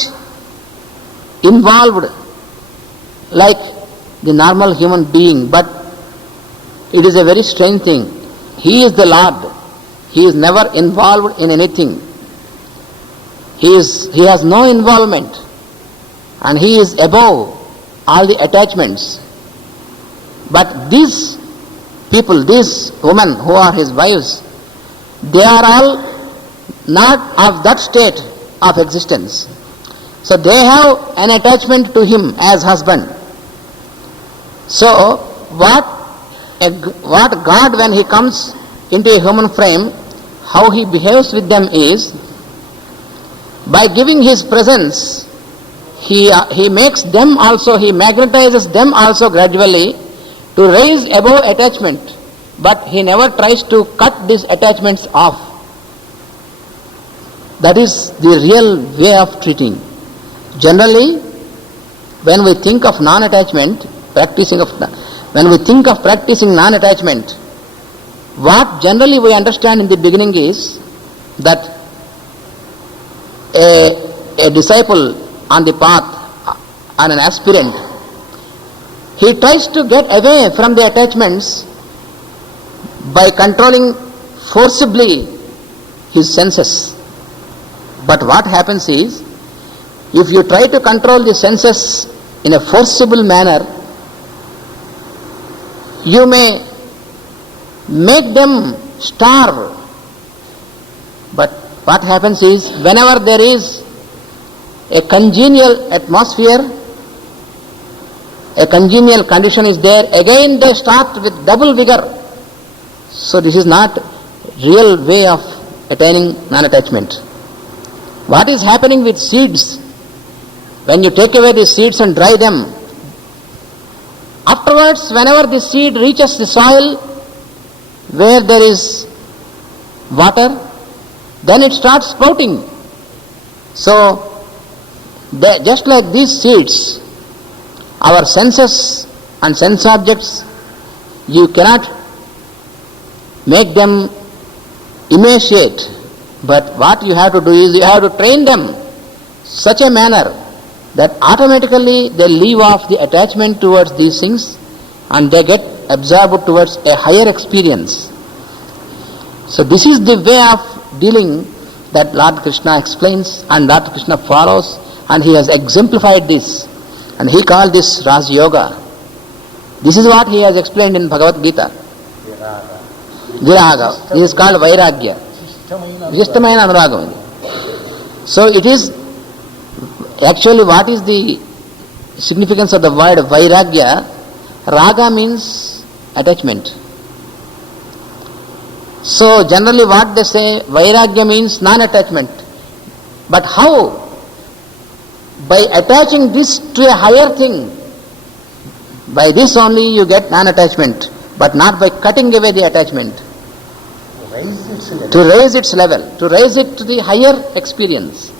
involved like the normal human being, but it is a very strange thing. He is the Lord. He is never involved in anything. He has no involvement, and he is above all the attachments. But these people, these women who are his wives, they are all not of that state of existence. So they have an attachment to him as husband. So what God, when he comes into a human frame, how he behaves with them is, by giving his presence, he makes them also, he magnetizes them also gradually to raise above attachment, but he never tries to cut these attachments off. That is the real way of treating. Generally, when we think of non-attachment, when we think of practicing non-attachment, what generally we understand in the beginning is that a disciple on the path, and an aspirant, he tries to get away from the attachments by controlling forcibly his senses. But what happens is, if you try to control the senses in a forcible manner, you may make them starve. But what happens is, whenever there is a congenial atmosphere, a congenial condition is there, again they start with double vigor. So this is not real way of attaining non-attachment. What is happening with seeds? When you take away the seeds and dry them, afterwards, whenever the seed reaches the soil where there is water, then it starts sprouting. So, just like these seeds, our senses and sense objects, you cannot make them emaciate, but what you have to do is you have to train them such a manner that automatically they leave off the attachment towards these things and they get absorbed towards a higher experience. So this is the way of dealing that Lord Krishna explains and Lord Krishna follows, and he has exemplified this, and he called this Raj Yoga. This is what he has explained in Bhagavad Gita. Viraga. This is called Vairagya. Vishishtamayana Anuragam. So it is actually, what is the significance of the word Vairagya? Raga means attachment. So generally what they say, Vairagya means non-attachment. But how? By attaching this to a higher thing. By this only you get non-attachment, but not by cutting away the attachment. To raise its level, to raise it to the higher experience.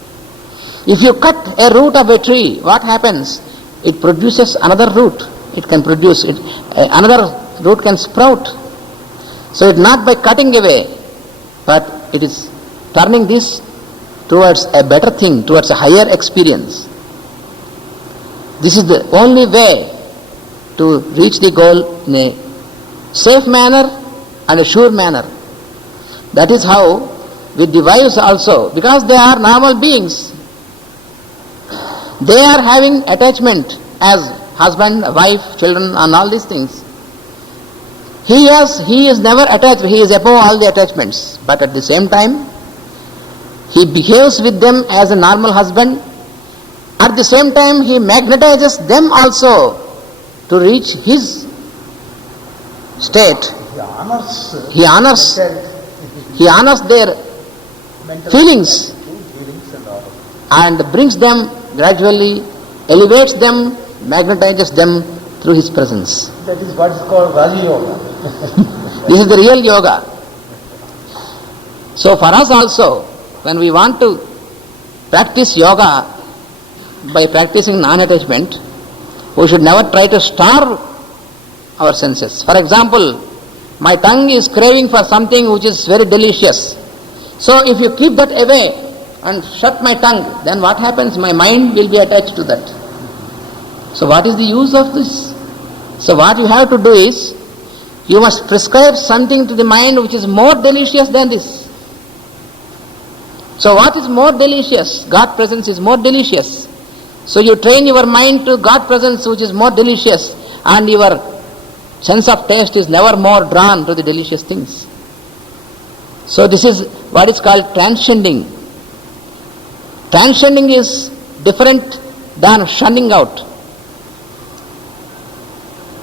If you cut a root of a tree, what happens? It produces another root. It can produce it. Another root can sprout. So it's not by cutting away, but it is turning this towards a better thing, towards a higher experience. This is the only way to reach the goal in a safe manner and a sure manner. That is how with the wives also, because they are normal beings, they are having attachment as husband, wife, children and all these things. He is never attached, he is above all the attachments, but at the same time he behaves with them as a normal husband. At the same time he magnetizes them also to reach his state. He honors their feelings and brings them gradually, elevates them, magnetizes them through his presence. That is what is called Raja Yoga. This is the real yoga. So for us also, when we want to practice yoga by practicing non-attachment, we should never try to starve our senses. For example, my tongue is craving for something which is very delicious. So if you keep that away and shut my tongue, then what happens? My mind will be attached to that. So what is the use of this? So what you have to do is, you must prescribe something to the mind which is more delicious than this. So what is more delicious? God presence is more delicious. So you train your mind to God presence which is more delicious, and your sense of taste is never more drawn to the delicious things. So this is what is called transcending. Transcending is different than shunning out.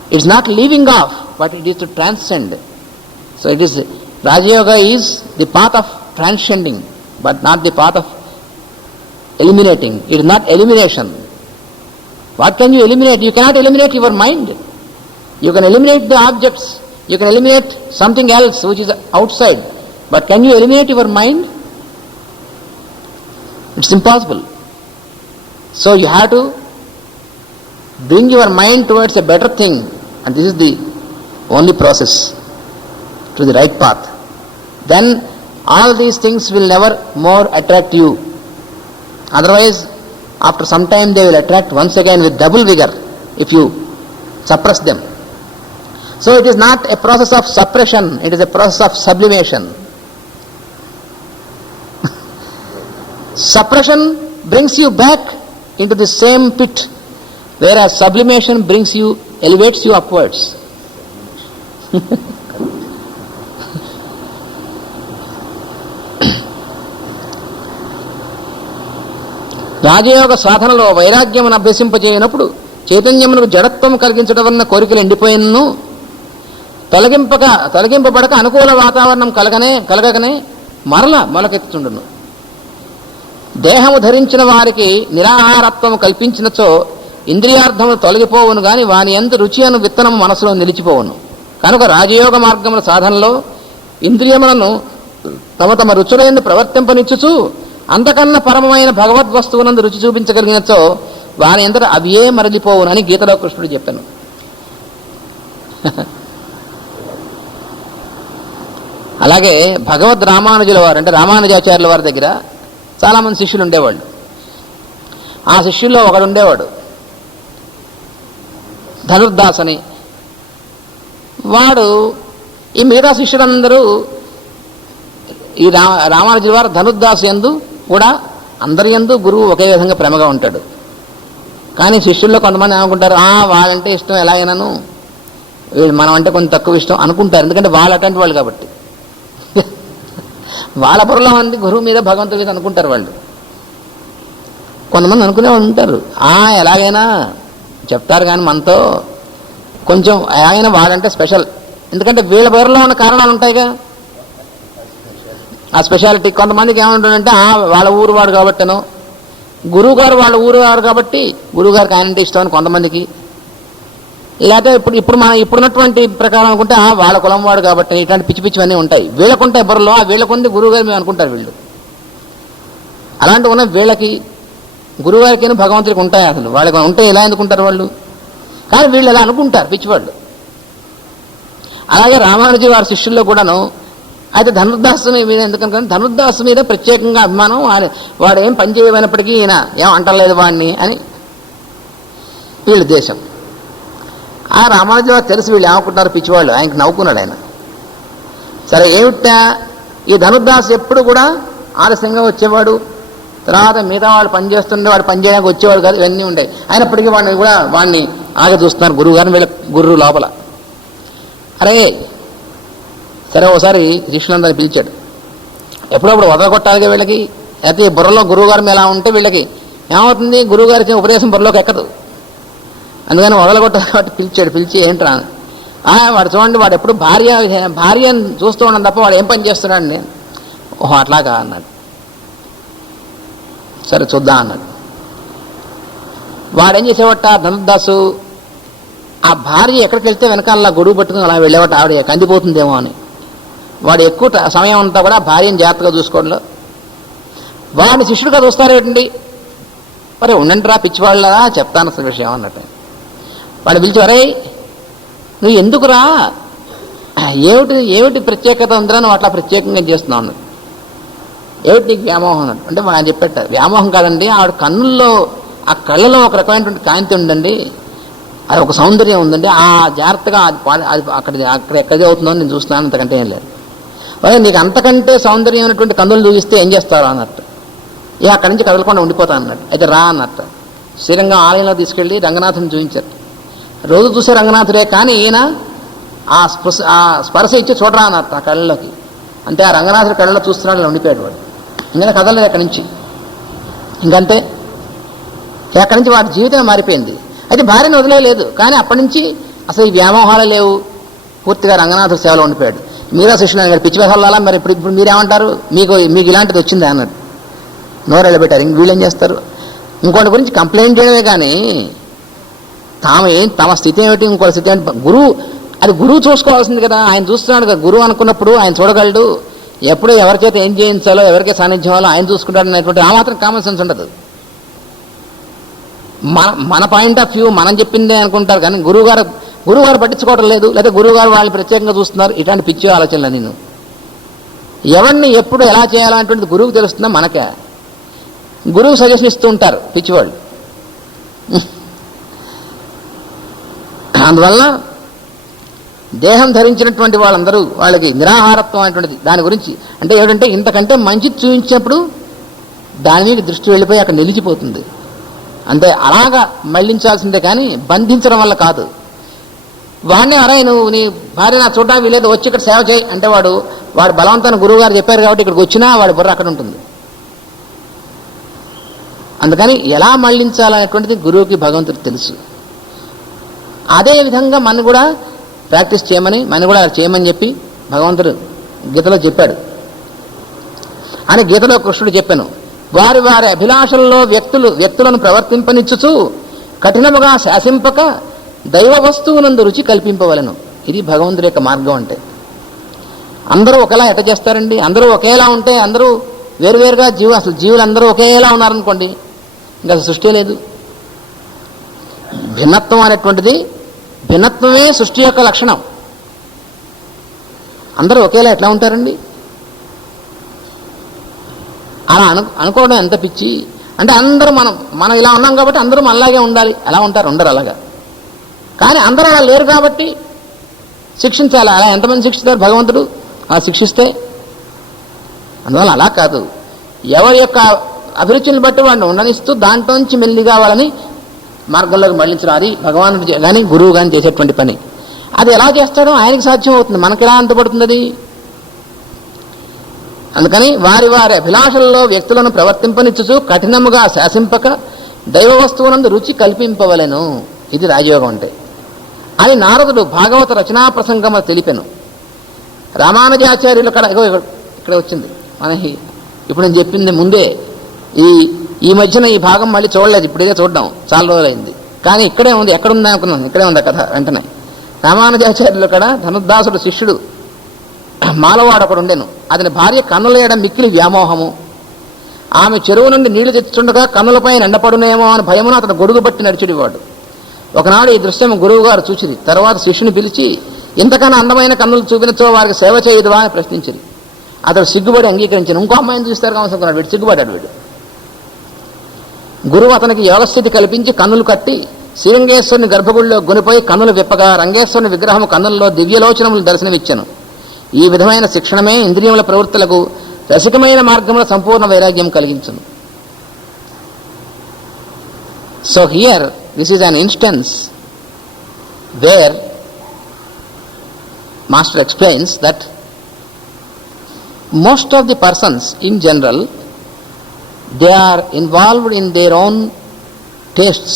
It's not leaving off, but it is to transcend. So it is, Raja Yoga is the path of transcending, but not the path of eliminating. It is not elimination. What can you eliminate? You cannot eliminate your mind. You can eliminate the objects. You can eliminate something else which is outside. But can you eliminate your mind? It's impossible. So you have to bring your mind towards a better thing, and this is the only process to the right path. Then all these things will never more attract you. Otherwise, after some time they will attract once again with double vigor if you suppress them. So it is not a process of suppression, it is a process of sublimation. Suppression brings you back into the same pit, whereas sublimation brings you, elevates you upwards. రాజయోగ సాధనలో వైరాగ్యమును అభ్యసింపజేయనప్పుడు చైతన్యమునకు జడత్వం కలిగించడం వలన కోరికలు ఎండిపోయినను తొలగింపబడక అనుకూల వాతావరణం కలగకనే మరల మొలకెత్తుచుండును. దేహము ధరించిన వారికి నిరాహారత్వము కల్పించినచో ఇంద్రియార్థములు తొలగిపోవును గాని వాని యందు రుచి అను విత్తనము మనసులో నిలిచిపోవును. కనుక రాజయోగ మార్గముల సాధనలో ఇంద్రియములను తమ తమ రుచులందు ప్రవర్తింపనిచ్చుచు అంతకన్నా పరమమైన భగవద్వస్తువునందు రుచి చూపించగలిగినచో వాని అంతటా అవియే మరలిపోవునని గీతలో కృష్ణుడు చెప్పాను. అలాగే భగవద్ రామానుజుల వారు అంటే రామానుజాచార్యుల వారి దగ్గర చాలామంది శిష్యులు ఉండేవాళ్ళు. ఆ శిష్యుల్లో ఒకడు ఉండేవాడు ధనుర్దాస్ అని. వాడు ఈ మిగతా శిష్యులందరూ ఈ రామానుజుల వారు ధనుర్దాస్ యందు కూడా అందరి యందు గురువు ఒకే విధంగా ప్రేమగా ఉంటాడు. కానీ శిష్యుల్లో కొంతమంది ఏమనుకుంటారు, వాళ్ళంటే ఇష్టం ఎలాగైనాను, వీళ్ళు మనం అంటే కొంచెం తక్కువ ఇష్టం అనుకుంటారు. ఎందుకంటే వాళ్ళు అటువంటి వాళ్ళు కాబట్టి. వాళ్ళ బుర్రలో ఉంది గురువు మీద భగవంతుడి మీద అనుకుంటారు వాళ్ళు. కొంతమంది అనుకునే వాళ్ళు ఉంటారు, ఎలాగైనా చెప్తారు కానీ మనతో కొంచెం ఎలాగైనా వాళ్ళంటే స్పెషల్. ఎందుకంటే వీళ్ళ బుర్రలో ఉన్న కారణాలు ఉంటాయిగా, ఆ స్పెషాలిటీ. కొంతమందికి ఏమంటుందంటే వాళ్ళ ఊరు వాడు కాబట్టనో, గురువు గారు వాళ్ళ ఊరు వాడు కాబట్టి గురువు గారికి ఆయనంటే ఇష్టం అని కొంతమందికి. లేకపోతే ఇప్పుడున్నటువంటి ప్రకారం అనుకుంటే వాళ్ళ కులం వాడు కాబట్టి ఇట్లాంటి పిచ్చి పిచ్చివన్నీ ఉంటాయి. వీళ్ళకుంటాయి బుర్రలో, వీళ్ళకుంది గురువు గారు మేము అనుకుంటారు వీళ్ళు. అలాంటివి ఉన్న వీళ్ళకి గురువు గారికి భగవంతుడికి ఉంటాయి. అసలు వాళ్ళకి ఉంటే ఎలా ఎందుకుంటారు వాళ్ళు, కానీ వీళ్ళు ఎలా అనుకుంటారు పిచ్చివాళ్ళు. అలాగే రామానుజీ వారి శిష్యుల్లో కూడాను అయితే ధనుర్దాసు మీద ఎందుకనుకుంటే ధనుర్దాసు మీద ప్రత్యేకంగా అభిమానం. వాడు ఏం పని చేయమైనప్పటికీ ఈయన ఏం అంటలేదు వాడిని అని వీళ్ళ దేశం. ఆ రామానుజీ వారు తెలుసు వీళ్ళు ఏమనుకుంటారు పిచ్చివాళ్ళు. ఆయనకి నవ్వుకున్నాడు ఆయన. సరే ఏమిటా ఈ ధనుర్దాసు ఎప్పుడు కూడా ఆలస్యంగా వచ్చేవాడు, తర్వాత మిగతా వాళ్ళు పనిచేస్తుండే వాడు పని చేయడానికి వచ్చేవాడు కాదు, ఇవన్నీ ఉండేవి. అయినప్పటికీ వాడిని ఆగ చూస్తున్నారు గురువు గారిని, వీళ్ళ గురువు లోపల. అరే సరే ఒకసారి శిష్యులందరినీ పిలిచాడు. ఎప్పుడప్పుడు వదలగొట్టాలిగా వీళ్ళకి. అయితే ఈ బుర్రలో గురువు గారి మీద ఎలా ఉంటే వీళ్ళకి ఏమవుతుంది, గురువు గారికి ఉపదేశం బుర్రలోకి ఎక్కదు. అందుకని వదలగొట్టాలి కాబట్టి పిలిచాడు. పిలిచి ఏంట్రా, వాడు చూడండి వాడు ఎప్పుడు భార్యను చూస్తూ ఉన్నాను తప్ప వాడు ఏం పని చేస్తున్నాడండి. ఓహో అట్లాగా అన్నాడు. సరే చూద్దాం అన్నాడు. వాడేం చేసేవాట ధనుర్దాసు, ఆ భార్య ఎక్కడికి వెళ్తే వెనకాల గొడుగు పట్టుకుని అలా వెళ్ళేవాట, ఆవిడ కందిపోతుందేమో అని. వాడు ఎక్కువ సమయం అంతా కూడా భార్యను జాగ్రత్తగా చూసుకోవడంలో. వాడిని శిష్యుడిగా చూస్తారేటండి. మరి ఉండండి రా పిచ్చివాళ్ళ చెప్తాను అసలు విషయం అన్నట్టు. వాడు పిలిచి, అరే నువ్వు ఎందుకురా, ఏమిటి ప్రత్యేకత ఉందిరా, నువ్వు అట్లా ప్రత్యేకంగా చేస్తున్నావు అన్నట్టు. ఏమిటి నీకు వ్యామోహం అన్నట్టు. అంటే వాడు చెప్పేట వ్యామోహం కాదండి, ఆవిడ కన్నుల్లో ఆ కళ్ళలో ఒక రకమైనటువంటి కాంతి ఉందండి, అది ఒక సౌందర్యం ఉందండి, ఆ జాగ్రత్తగా అది అక్కడ ఎక్కడే అవుతుందో నేను చూస్తున్నాను, అంతకంటే ఏం లేదు. నీకు అంతకంటే సౌందర్యమైనటువంటి కన్నులు చూపిస్తే ఏం చేస్తారు అన్నట్టు. అక్కడి నుంచి కదలకుండా ఉండిపోతాను అన్నట్టు. అయితే రా అన్నట్టు. శ్రీరంగం ఆలయంలో తీసుకెళ్ళి రంగనాథుని చూపించారు. రోజు చూసే రంగనాథుడే, కానీ ఈయన ఆ స్పర్శ ఇచ్చి చూడరా అన్నట్టు ఆ కళ్ళలోకి. అంటే ఆ రంగనాథుడి కళ్ళలో చూస్తున్నాడు, ఉండిపోయాడు వాడు. ఇంకా కదలలేదు అక్కడి నుంచి. ఇంకంతే, అక్కడి నుంచి వాడి జీవితం మారిపోయింది. అయితే భార్యను వదిలేదు, కానీ అప్పటి నుంచి అసలు ఈ వ్యామోహాలు లేవు, పూర్తిగా రంగనాథుడి సేవలో ఉండిపోయాడు. మీరా శిష్యులు అడిగాడు, పిచ్చి వేసాలా మరి ఇప్పుడు మీరేమంటారు, మీకు ఇలాంటిది వచ్చింది అన్నాడు. నోరు వెళ్ళబెట్టారు. వీళ్ళు ఏం చేస్తారు, ఇంకోటి గురించి కంప్లైంట్ చేయడమే కానీ తమ స్థితి ఏమిటి, ఇంకోటి స్థితి ఏమిటి, గురువు చూసుకోవాల్సింది కదా. ఆయన చూస్తున్నాడు కదా, గురువు అనుకున్నప్పుడు ఆయన చూడగలడు. ఎప్పుడు ఎవరి చేత ఏం చేయించాలో, ఎవరికే సాన్నిధ్యం అవ్వాలో ఆయన చూసుకుంటాడు అనేటువంటి ఆ మాత్రం కామన్ సెన్స్ ఉండదు. మన పాయింట్ ఆఫ్ వ్యూ మనం చెప్పిందే అనుకుంటారు, కానీ గురువుగారు పట్టించుకోవడం లేదు, లేదా గురువుగారు వాళ్ళు ప్రత్యేకంగా చూస్తున్నారు. ఇట్లాంటి పిచ్చి ఆలోచనలు నేను ఎవరిని ఎప్పుడు ఎలా చేయాలనేటువంటిది గురువుకు తెలుస్తుందా మనకే. గురువు సజెషన్ ఇస్తూ ఉంటారు పిచ్చివాళ్ళు. అందువల్ల దేహం ధరించినటువంటి వాళ్ళందరూ వాళ్ళకి నిరాహారత్వం అనేటువంటిది దాని గురించి అంటే ఏమిటంటే ఇంతకంటే మంచి చూపించినప్పుడు దాని మీద దృష్టి వెళ్ళిపోయి అక్కడ నిలిచిపోతుంది. అంతే, అలాగా మళ్లించాల్సిందే కానీ బంధించడం వల్ల కాదు. వాడిని అరే నువ్వు నీ భార్య నా చూడడానికి వీలేదు, వచ్చి ఇక్కడ సేవ చేయి అంటే వాడు బలవంతాన్ని గురువు గారు చెప్పారు కాబట్టి ఇక్కడికి వచ్చినా వాడి బుర్ర అక్కడ ఉంటుంది. అందుకని ఎలా మళ్లించాలనేటువంటిది గురువుకి భగవంతుడికి తెలుసు. అదేవిధంగా మనం కూడా ప్రాక్టీస్ చేయమని, మనం కూడా చేయమని చెప్పి భగవంతుడు గీతలో చెప్పాడు అని గీతలో కృష్ణుడు చెప్పాను. వారి వారి అభిలాషల్లో వ్యక్తులను ప్రవర్తింపనిచ్చుచు కఠినముగా శాసింపక దైవ వస్తువునందు రుచి కల్పింపవలను. ఇది భగవంతుడి యొక్క మార్గం. అంటే అందరూ ఒకేలా ఎట చేస్తారండి? అందరూ ఒకేలా ఉంటే అందరూ వేరువేరుగా అసలు జీవులు అందరూ ఒకేలా ఉన్నారనుకోండి, ఇంకా అసలు సృష్టి లేదు. భిన్నత్వం అనేటువంటిది, భిన్నత్వమే సృష్టి యొక్క లక్షణం. అందరూ ఒకేలా ఎట్లా ఉంటారండి? అలా అనుకోవడం ఎంత పిచ్చి అంటే, అందరూ మనం ఇలా ఉన్నాం కాబట్టి అందరూ అలాగే ఉండాలి. ఎలా ఉంటారు? ఉండరు అలాగా. కానీ అందరూ అలా లేరు కాబట్టి శిక్షించాలి. అలా ఎంతమంది శిక్షిస్తారు భగవంతుడు అలా శిక్షిస్తే? అందువల్ల అలా కాదు, ఎవరి యొక్క అభిరుచిని బట్టి వాడిని ఉండనిస్తూ దాంట్లోంచి మెల్లిగా వాళ్ళని మార్గంలోకి మళ్లించడం, అది భగవానుడు కానీ గురువు కానీ చేసేటువంటి పని. అది ఎలా చేస్తాడో ఆయనకి సాధ్యం అవుతుంది, మనకి ఎలా అంతపడుతుంది అది? అందుకని వారి వారి అభిలాషల్లో వ్యక్తులను ప్రవర్తింపనిచ్చుచు కఠినముగా శాసింపక దైవ వస్తువునందు రుచి కల్పింపవలెను. ఇది రాజయోగం అంటే అని నారదుడు భాగవత రచనా ప్రసంగము తెలిపెను. రామానుజాచార్యులు ఇక్కడ వచ్చింది మనకి. ఇప్పుడు నేను చెప్పింది ముందే, ఈ మధ్యన ఈ భాగం మళ్ళీ చూడలేదు, ఇప్పుడే చూడడం చాలా రోజులైంది. కానీ ఇక్కడే ఉంది, ఎక్కడుందా అనుకున్నాను, ఇక్కడే ఉంది కథ. వెంటనే రామానుజాచార్యులు కూడా ధనుర్దాసుడు శిష్యుడు మాలవాడు ఒకడు ఉండెను. అతని భార్య కన్నులేయడం మిక్కిలి వ్యామోహము. ఆమె చెరువు నుండి నీళ్లు తెచ్చుండగా కన్నులపై ఎండపడునేమో అని భయమును అతను గొడుగు బట్టి నడిచిడివాడు. ఒకనాడు ఈ దృశ్యం గురువు గారు చూచిరి. తర్వాత శిష్యుని పిలిచి, ఇంతకన్నా అందమైన కన్నులు చూపినచో వారికి సేవ చేయదువా అని ప్రశ్నించిరి. అతడు సిగ్గుబడి అంగీకరించాను. ఇంకో అమ్మాయిని చూస్తారు కావాలనుకున్నాడు వీడు, సిగ్గుపడ్డాడు వీడు. గురువు అతనికి యోగస్థితి కల్పించి కన్నులు కట్టి శ్రీరంగేశ్వరుని గర్భగుడిలో గొనిపోయి కన్నులు విప్పగా రంగేశ్వరుని విగ్రహము కన్నుల్లో దివ్యలోచనములు దర్శనమిచ్చెను. ఈ విధమైన శిక్షణమే ఇంద్రియముల ప్రవృత్తులకు రసికమైన మార్గంలో సంపూర్ణ వైరాగ్యం కలిగించును. So here this is an instance where Master explains that most of the persons in general, they are involved in their own tastes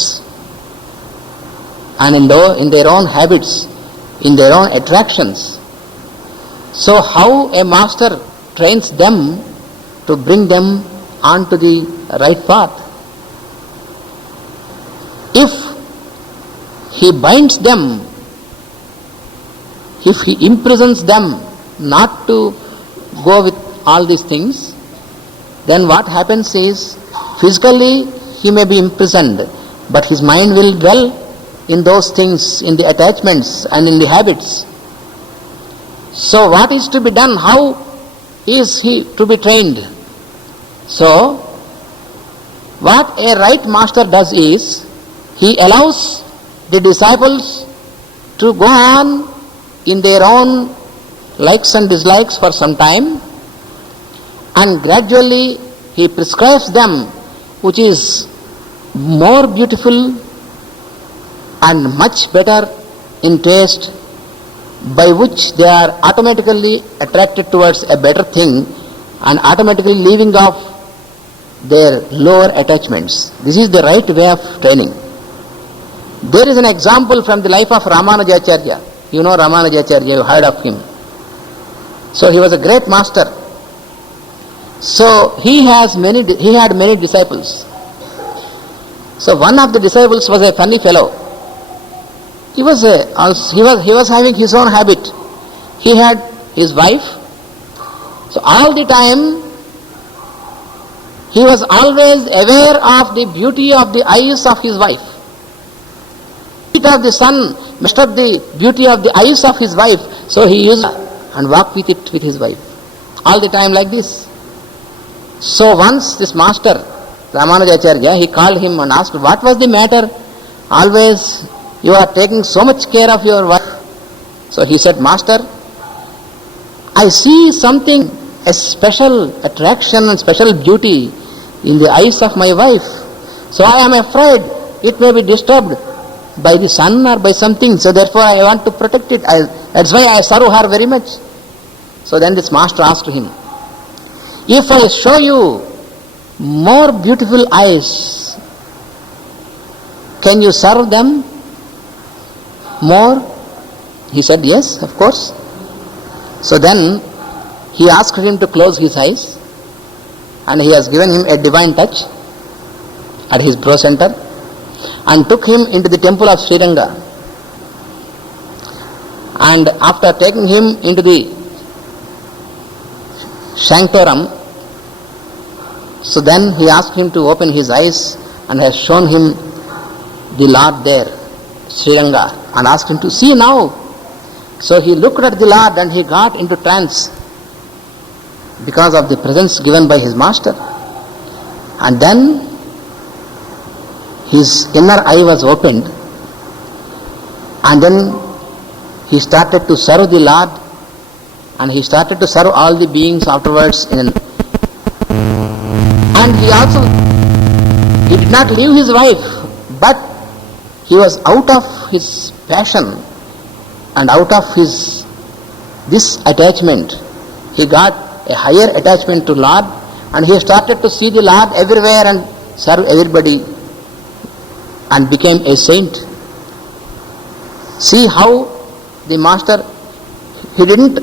and in their own habits, in their own attractions. So how a master trains them to bring them onto the right path? If he binds them, if he imprisons them not to go with all these things, then what happens is, physically he may be imprisoned, but his mind will dwell in those things, in the attachments and in the habits. So what is to be done? How is he to be trained? So what a right master does is, he allows the disciples to go on in their own likes and dislikes for some time, and gradually he prescribes them which is more beautiful and much better in taste, by which they are automatically attracted towards a better thing and automatically leaving off their lower attachments. This is the right way of training. There is an example from the life of Ramanujacharya. You know Ramanujacharya, you heard of him. So he was a great master. So he had many disciples. So one of the disciples was a funny fellow. He was having his own habit. He had his wife. So all the time he was always aware of the beauty of the eyes of his wife. Heat of the sun messed up the beauty of the eyes of his wife, so he used and walked with it with his wife all the time like this. So once this master Ramanujacharya, he called him and asked, what was the matter? Always you are taking so much care of your wife. So he said, Master, I see something, a special attraction and special beauty in the eyes of my wife. So I am afraid it may be disturbed by the sun or by something, so therefore I want to protect it. That's why I serve her very much. So then this master asked him, if I show you more beautiful eyes, can you serve them more? He said, yes, of course. So then he asked him to close his eyes, and he has given him a divine touch at his bro center and took him into the temple of Sriranga. And after taking him into the sanctorum, so then he asked him to open his eyes and has shown him the Lord there, Sriranga, and asked him to see now. So he looked at the Lord and he got into trance because of the presence given by his master. And then his inner eye was opened, and then he started to serve the Lord, and he started to serve all the beings afterwards. And he did not leave his wife, but he was out of his passion and out of this attachment. He got a higher attachment to Lord, and he started to see the Lord everywhere and serve everybody and became a saint. See how the master, he didn't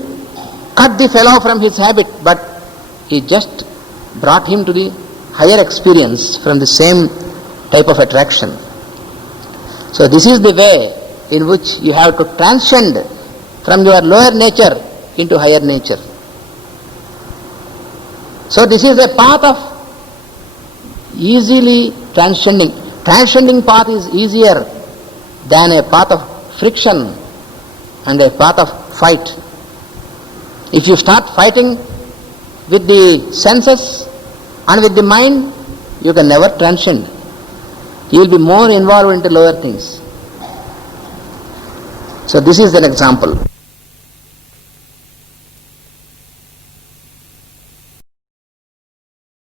cut the fellow from his habit, but he just brought him to the higher experience from the same type of attraction. So this is the way in which you have to transcend from your lower nature into higher nature. So this is a path of easily transcending. Transcending path is easier than a path of friction and a path of fight. If you start fighting with the senses and with the mind, you can never transcend. You will be more involved into lower things. So this is an example.